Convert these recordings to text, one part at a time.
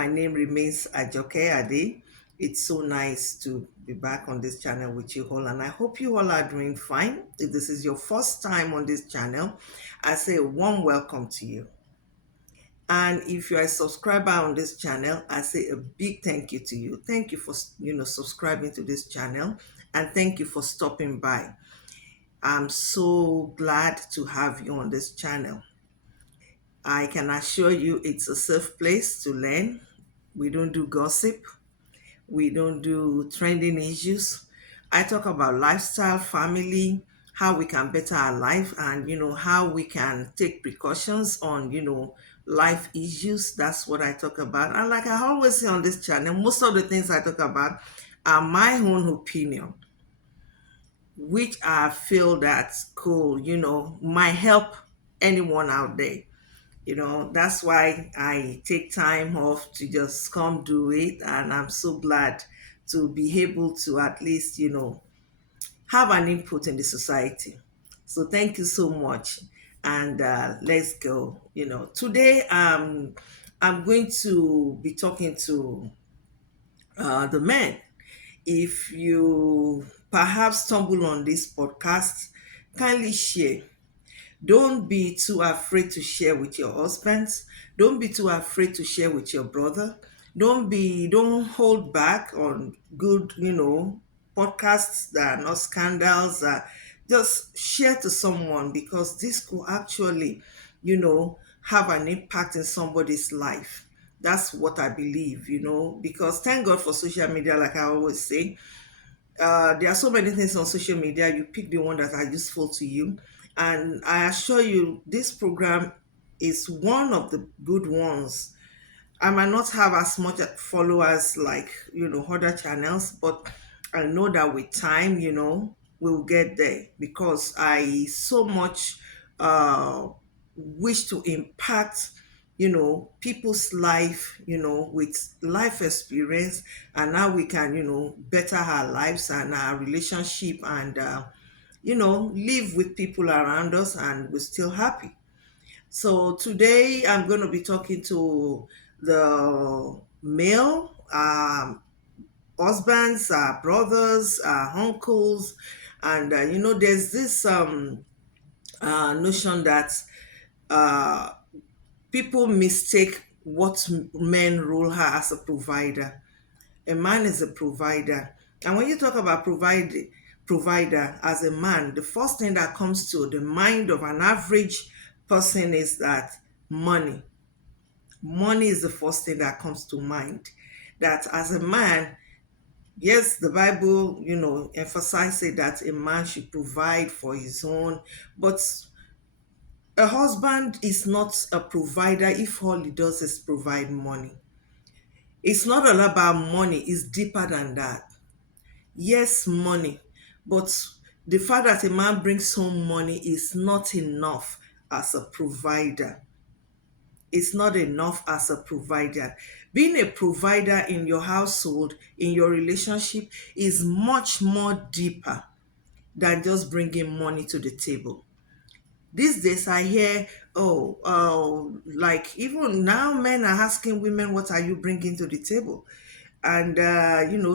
My name remains Ajoke Ade. It's so nice to be back on this channel with you all, and I hope you all are doing fine. If this is your first time on this channel, I say a warm welcome to you. And if you're a subscriber on this channel, I say a big thank you to you. Thank you for subscribing to this channel, and thank you for stopping by. I'm so glad to have you on this channel. I can assure you it's a safe place to learn. We don't do gossip. We don't do trending issues. I talk about lifestyle, family, how we can better our life, and how we can take precautions on life issues. That's what I talk about. And like I always say on this channel, most of the things I talk about are my own opinion, which I feel that cool, might help anyone out there. That's why I take time off to just come do it, and I'm so glad to be able to at least have an input in the society. So thank you so much, and let's go. Today I'm going to be talking to the men. If you perhaps stumble on this podcast, kindly share. Don't be too afraid to share with your husbands. Don't be too afraid to share with your brother. Don't hold back on good, podcasts that are not scandals. Just share to someone, because this could actually, have an impact in somebody's life. That's what I believe, because thank God for social media, like I always say. There are so many things on social media. You pick the one that are useful to you, and I assure you this program is one of the good ones. I might not have as much followers like other channels, but I know that with time, we'll get there, because I so much uh wish to impact people's life, with life experience, and how we can better our lives and our relationship, and live with people around us, and we're still happy. So today I'm going to be talking to the male husbands, brothers, uncles, and there's this notion that uh, people mistake what men role her as a provider. A man is a provider, and when you talk about provider as a man, the first thing that comes to the mind of an average person is that money. Money is the first thing that comes to mind. That as a man, yes, the Bible, emphasizes that a man should provide for his own, but a husband is not a provider if all he does is provide money. It's not all about money, it's deeper than that. Yes, money, but the fact that a man brings home money is not enough as a provider. It's not enough as a provider. Being a provider in your household, in your relationship, is much more deeper than just bringing money to the table. These days I hear, like even now men are asking women, what are you bringing to the table? And,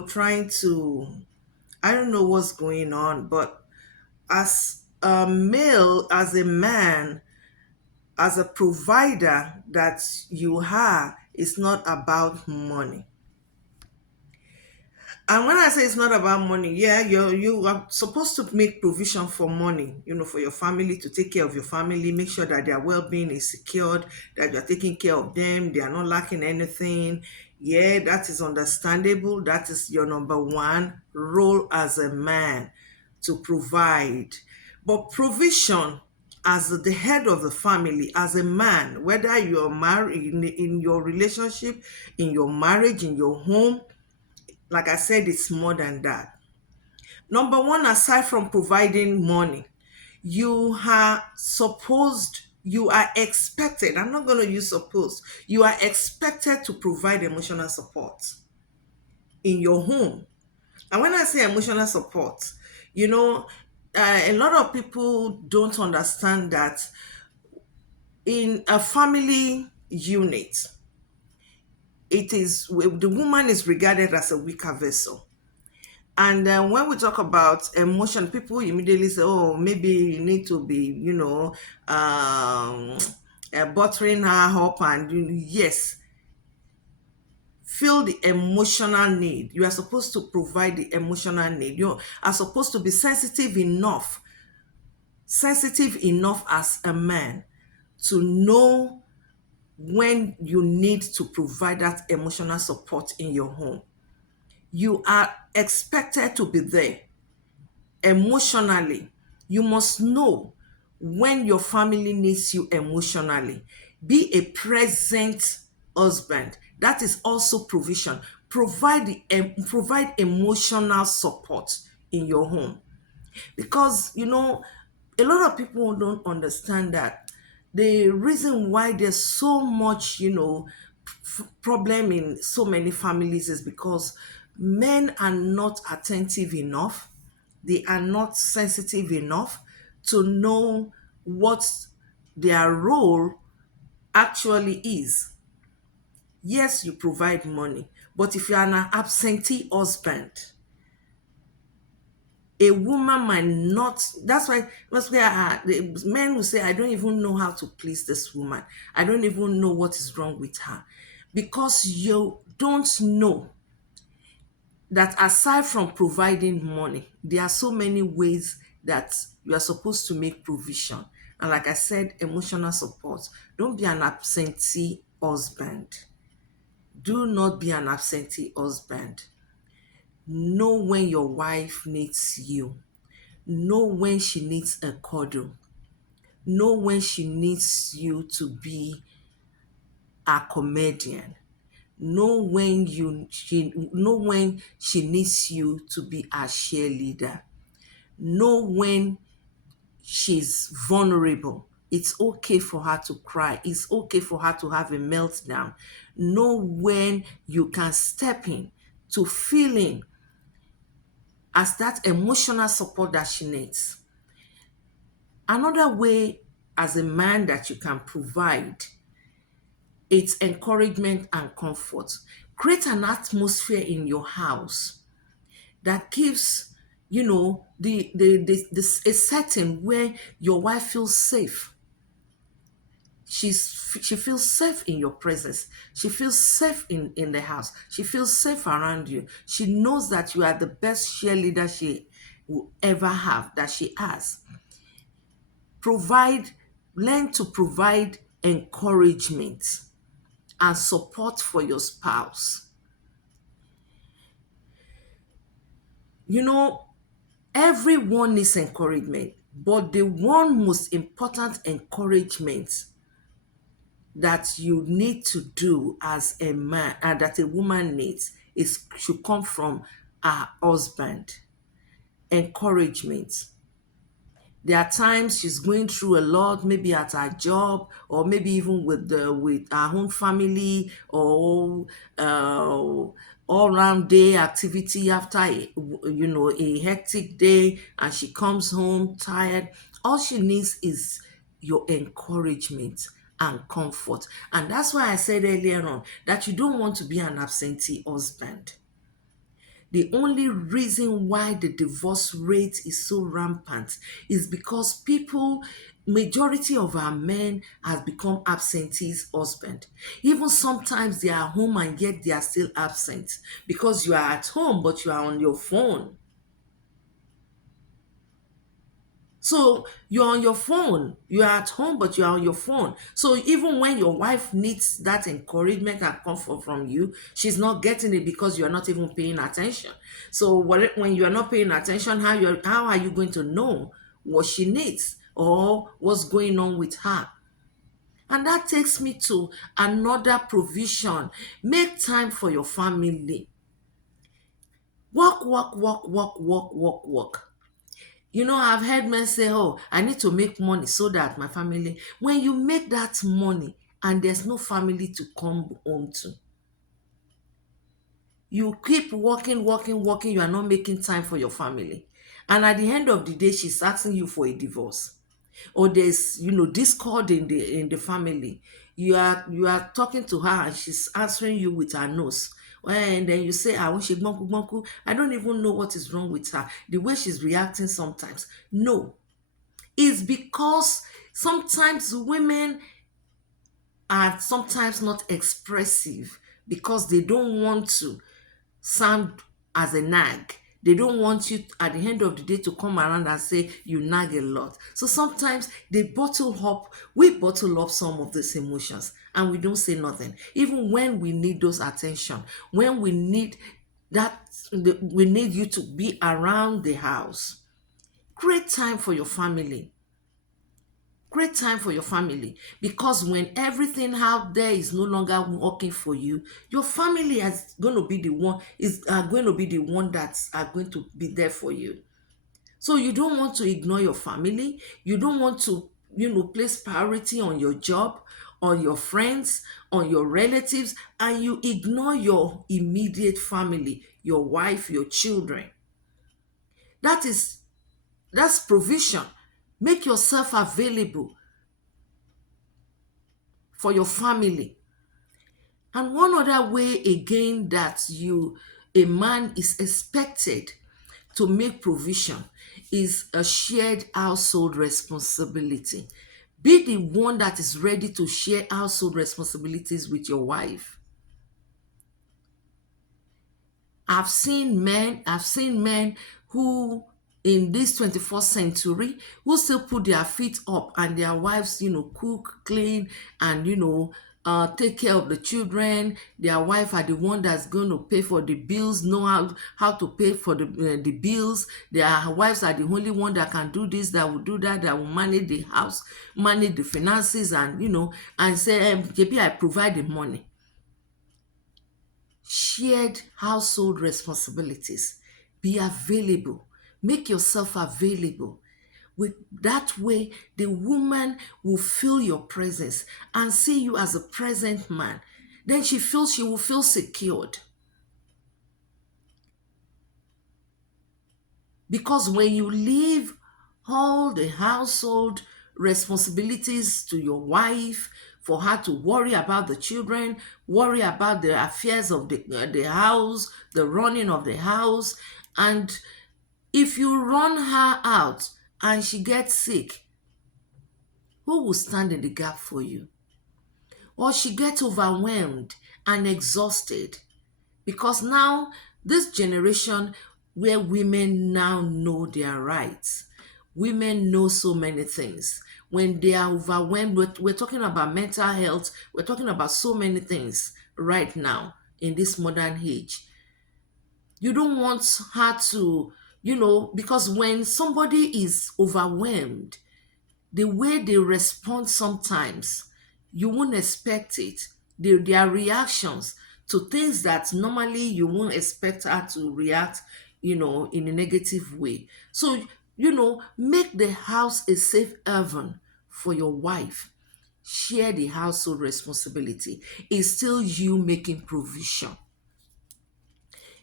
trying to, I don't know what's going on, but as a male, as a man, as a provider that you are, it's not about money. And when I say it's not about money, yeah, you are supposed to make provision for money, for your family, to take care of your family, make sure that their well-being is secured, that you're taking care of them, they are not lacking anything. Yeah, that is understandable. That is your number one role as a man, to provide. But provision as the head of the family, as a man, whether you're married, in your relationship, in your marriage, in your home, like I said, it's more than that. Number one, aside from providing money, you are expected, I'm not going to use supposed, you are expected to provide emotional support in your home. And when I say emotional support, you know, a lot of people don't understand that in a family unit, it is the woman is regarded as a weaker vessel. And when we talk about emotion, people immediately say, "Oh, maybe you need to be, buttering her up." And yes, feel the emotional need. You are supposed to provide the emotional need. You are supposed to be sensitive enough as a man to know when you need to provide that emotional support in your home. You are expected to be there emotionally. You must know when your family needs you emotionally. Be a present husband. That is also provision. Provide emotional support in your home, because a lot of people don't understand that the reason why there's so much problem in so many families is because men are not attentive enough, they are not sensitive enough to know what their role actually is. Yes, you provide money, but if you're an absentee husband, a woman might not. That's where the men will say, "I don't even know how to please this woman. I don't even know what is wrong with her," because you don't know that aside from providing money, there are so many ways that you are supposed to make provision. And like I said, emotional support. Don't be an absentee husband. Do not be an absentee husband. Know when your wife needs you. Know when she needs a cuddle. Know when she needs you to be a comedian. Know when she needs you to be a cheerleader. Know when she's vulnerable. It's okay for her to cry. It's okay for her to have a meltdown. Know when you can step in to feeling as that emotional support that she needs. Another way as a man that you can provide, it's encouragement and comfort. Create an atmosphere in your house that gives, a setting where your wife feels safe. She feels safe in your presence. She feels safe in the house. She feels safe around you. She knows that you are the best cheerleader she will ever have, that she has. Provide, learn to provide encouragement and support for your spouse. You know, everyone needs encouragement, but the one most important encouragement that you need to do as a man and that a woman needs is should come from her husband. Encouragement. There are times she's going through a lot, maybe at her job, or maybe even with her own family, or all round day activity after a hectic day, and she comes home tired. All she needs is your encouragement and comfort. And that's why I said earlier on that you don't want to be an absentee husband. The only reason why the divorce rate is so rampant is because majority of our men have become absentees husband. Even sometimes they are home and yet they are still absent because you are at home but you are on your phone. So you're on your phone, you're at home, but you're on your phone. So even when your wife needs that encouragement and comfort from you, she's not getting it because you're not even paying attention. So when you're not paying attention, how are you going to know what she needs or what's going on with her? And that takes me to another provision. Make time for your family. Work, work, work, work, work, work, work. I've heard men say, "Oh, I need to make money so that my family." When you make that money and there's no family to come home to, you keep working, working, working, you are not making time for your family. And at the end of the day, she's asking you for a divorce. Or there's, discord in the family. You are talking to her and she's answering you with her nose. And then you say, I wish she bonku bonku. I don't even know what is wrong with her. The way she's reacting sometimes. No, it's because sometimes women are sometimes not expressive because they don't want to sound as a nag. They don't want you at the end of the day to come around and say you nag a lot. So sometimes we bottle up some of these emotions and we don't say nothing. Even when we need those attention, when we need we need you to be around the house. Create time for your family. Great time for your family, because when everything out there is no longer working for you, your family is going to be the one that are going to be there for you. So you don't want to ignore your family. You don't want to place priority on your job, on your friends, on your relatives, and you ignore your immediate family, your wife, your children. That's provision. Make yourself available for your family. And one other way again that a man is expected to make provision is a shared household responsibility. Be the one that is ready to share household responsibilities with your wife. I've seen men who in this 21st century who still put their feet up and their wives, cook, clean, and take care of the children. Their wife are the one that's going to pay for the bills, know how to pay for the bills. Their wives are the only one that can do this, that will do that, that will manage the house, manage the finances, and and say, maybe I provide the money. Shared household responsibilities. Be available. Make yourself available. With that way, the woman will feel your presence and see you as a present man. Then she will feel secured. Because when you leave all the household responsibilities to your wife, for her to worry about the children, worry about the affairs of the house, the running of the house, and if you run her out and she gets sick, who will stand in the gap for you? Or she gets overwhelmed and exhausted, because now this generation where women now know their rights, women know so many things. When they are overwhelmed, we're talking about mental health, we're talking about so many things right now in this modern age. You don't want her to, because when somebody is overwhelmed, the way they respond sometimes, you won't expect it. Their reactions to things that normally you won't expect her to react, in a negative way. So, make the house a safe haven for your wife. Share the household responsibility. It's still you making provision.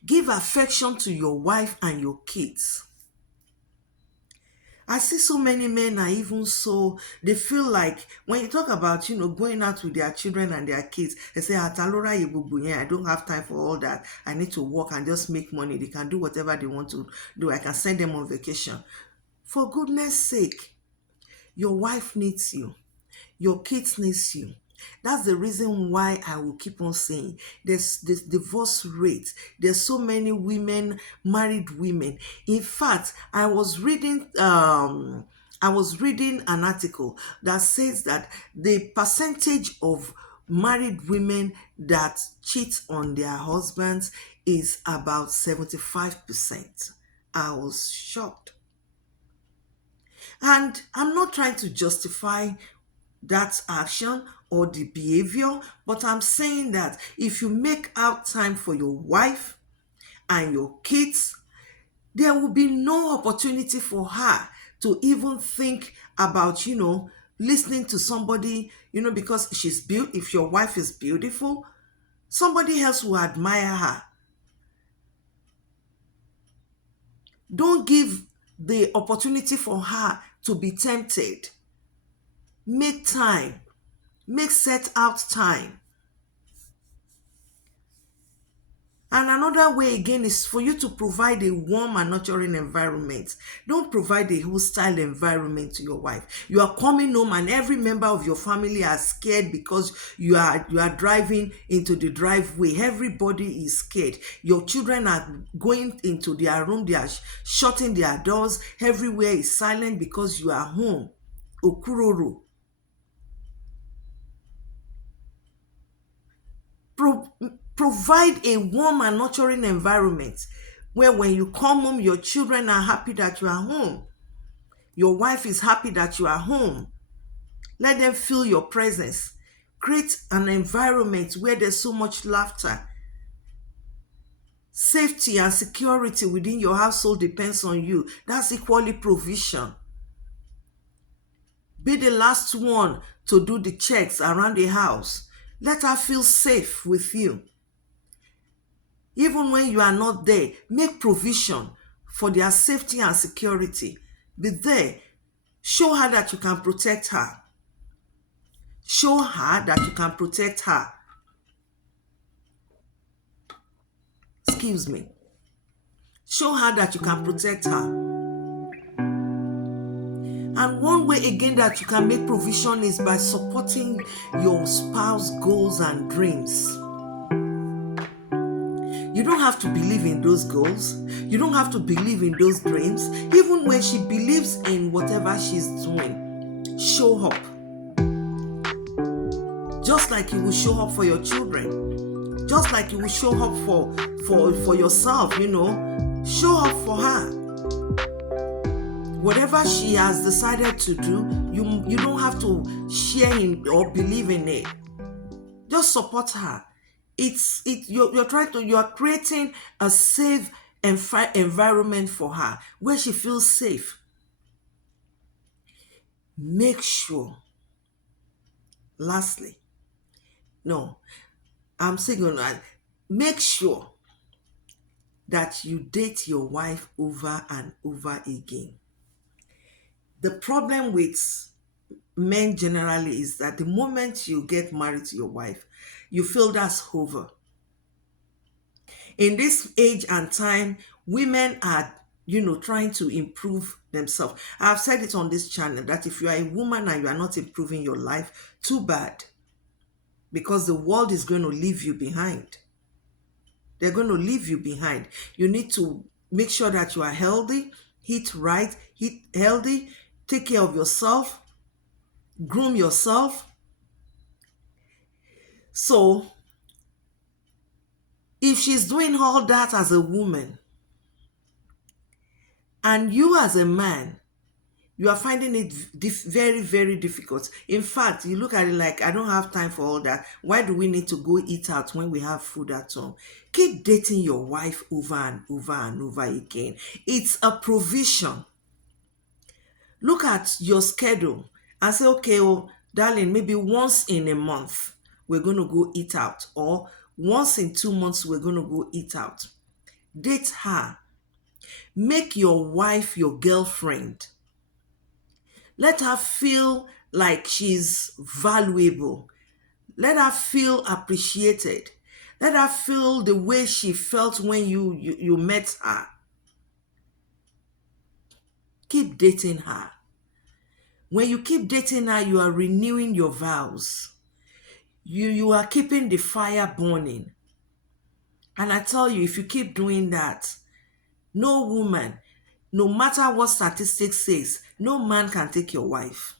Give affection to your wife and your kids. I see so many men are even so, they feel like when you talk about, going out with their children and their kids, they say, Atalora Yebubu, I don't have time for all that. I need to work and just make money. They can do whatever they want to do. I can send them on vacation. For goodness sake, your wife needs you. Your kids needs you. That's the reason why I will keep on saying there's this divorce rate. There's so many women, married women. In fact, I was reading an article that says that the percentage of married women that cheat on their husbands is about 75%. I was shocked. And I'm not trying to justify that action or the behavior, but I'm saying that if you make out time for your wife and your kids, there will be no opportunity for her to even think about, listening to somebody, because if your wife is beautiful, somebody else will admire her. Don't give the opportunity for her to be tempted. Make time. Make set out time. And another way again is for you to provide a warm and nurturing environment. Don't provide a hostile environment to your wife. You are coming home and every member of your family are scared because you are driving into the driveway. Everybody is scared. Your children are going into their room, they are shutting their doors. Everywhere is silent because you are home. Okuroro. Pro- Provide a warm and nurturing environment where when you come home, your children are happy that you are home. Your wife is happy that you are home. Let them feel your presence. Create an environment where there's so much laughter. Safety and security within your household depends on you. That's equally provision. Be the last one to do the checks around the house. Let her feel safe with you. Even when you are not there, make provision for their safety and security. Be there. Show her that you can protect her. Show her that you can protect her. Excuse me. Show her that you can protect her. And one way again that you can make provision is by supporting your spouse goals and dreams. You don't have to believe in those goals. You don't have to believe in those dreams. Even when she believes in whatever she's doing, show up. Just like you will show up for your children. Just like you will show up for yourself, Show up for her. Whatever she has decided to do, you don't have to share in or believe in it. Just support her. You are creating a safe environment for her where she feels safe. Make sure, lastly, no, I'm saying make sure that you date your wife over and over again. The problem with men generally is that the moment you get married to your wife, you feel that's over. In this age and time, women are trying to improve themselves. I've said it on this channel that if you are a woman and you are not improving your life, too bad, because the world is going to leave you behind. They're going to leave you behind. You need to make sure that you are healthy, eat right, eat healthy, take care of yourself, groom yourself. So if she's doing all that as a woman, and you as a man, you are finding it very, very difficult. In fact, you look at it like, I don't have time for all that. Why do we need to go eat out when we have food at home? Keep dating your wife over and over and over again. It's a provision. Look at your schedule and say, okay, oh, darling, maybe once in a month, we're going to go eat out. Or once in 2 months, we're going to go eat out. Date her. Make your wife your girlfriend. Let her feel like she's valuable. Let her feel appreciated. Let her feel the way she felt when you met her. Keep dating her. When you keep dating her, you are renewing your vows. You are keeping the fire burning. And I tell you, if you keep doing that, no woman, no matter what statistics says, no man can take your wife.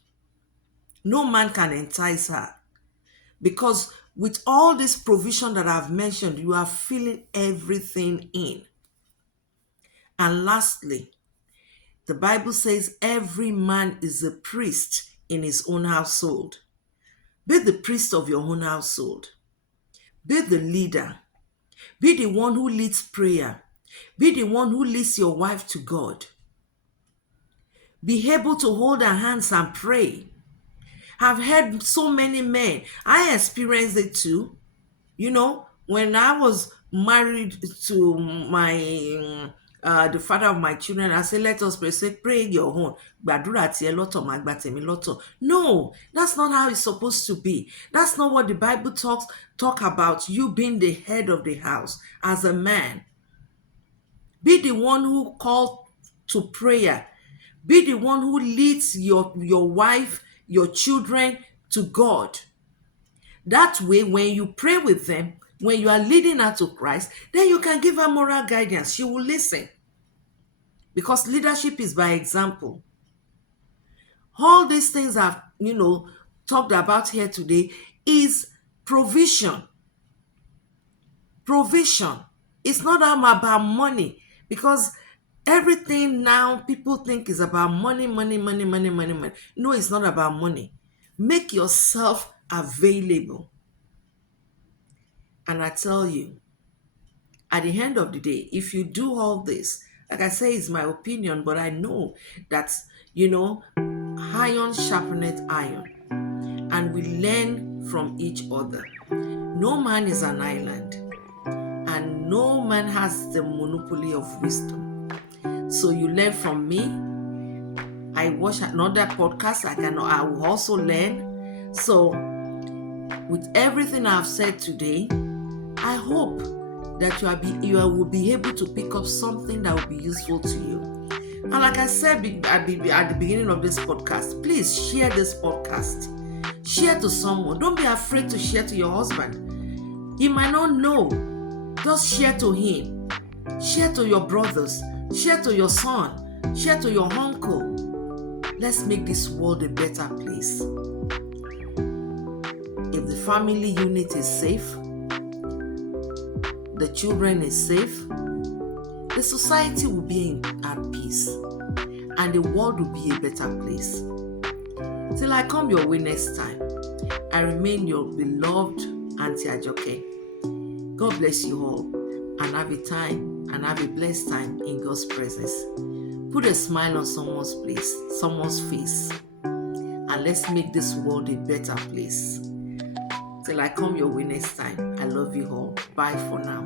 No man can entice her. Because with all this provision that I've mentioned, you are filling everything in. And lastly, the Bible says every man is a priest in his own household. Be the priest of your own household. Be the leader. Be the one who leads prayer. Be the one who leads your wife to God. Be able to hold her hands and pray. I've heard so many men. I experienced it too. When I was married to my the father of my children, I say, let us pray. Say, pray your own. Gbàdúrà tiẹ̀ lọ́tọ̀, màá gba tèmi lọ́tọ̀. No, that's not how it's supposed to be. That's not what the Bible talk about, you being the head of the house as a man. Be the one who called to prayer. Be the one who leads your wife, your children to God. That way, when you pray with them, when you are leading her to Christ, then you can give her moral guidance. She will listen. Because leadership is by example. All these things I've, talked about here today is provision. Provision. It's not about money, because everything now people think is about money. No, it's not about money. Make yourself available. And I tell you, at the end of the day, if you do all this, like I say, it's my opinion, but I know that, iron sharpeneth iron, and we learn from each other. No man is an island, and no man has the monopoly of wisdom. So you learn from me. I watch another podcast. I will also learn. So with everything I've said today, I hope that you will be able to pick up something that will be useful to you. And like I said at the beginning of this podcast, please share this podcast. Share to someone. Don't be afraid to share to your husband. He might not know. Just share to him. Share to your brothers. Share to your son. Share to your uncle. Let's make this world a better place. If the family unit is safe, the children is safe, the society will be at peace, and the world will be a better place. Till I come your way next time, I remain your beloved Auntie Ajoke. God bless you all, and have a blessed time in God's presence. Put a smile on someone's face, and let's make this world a better place. Till I come your way next time, I love you all. Bye for now.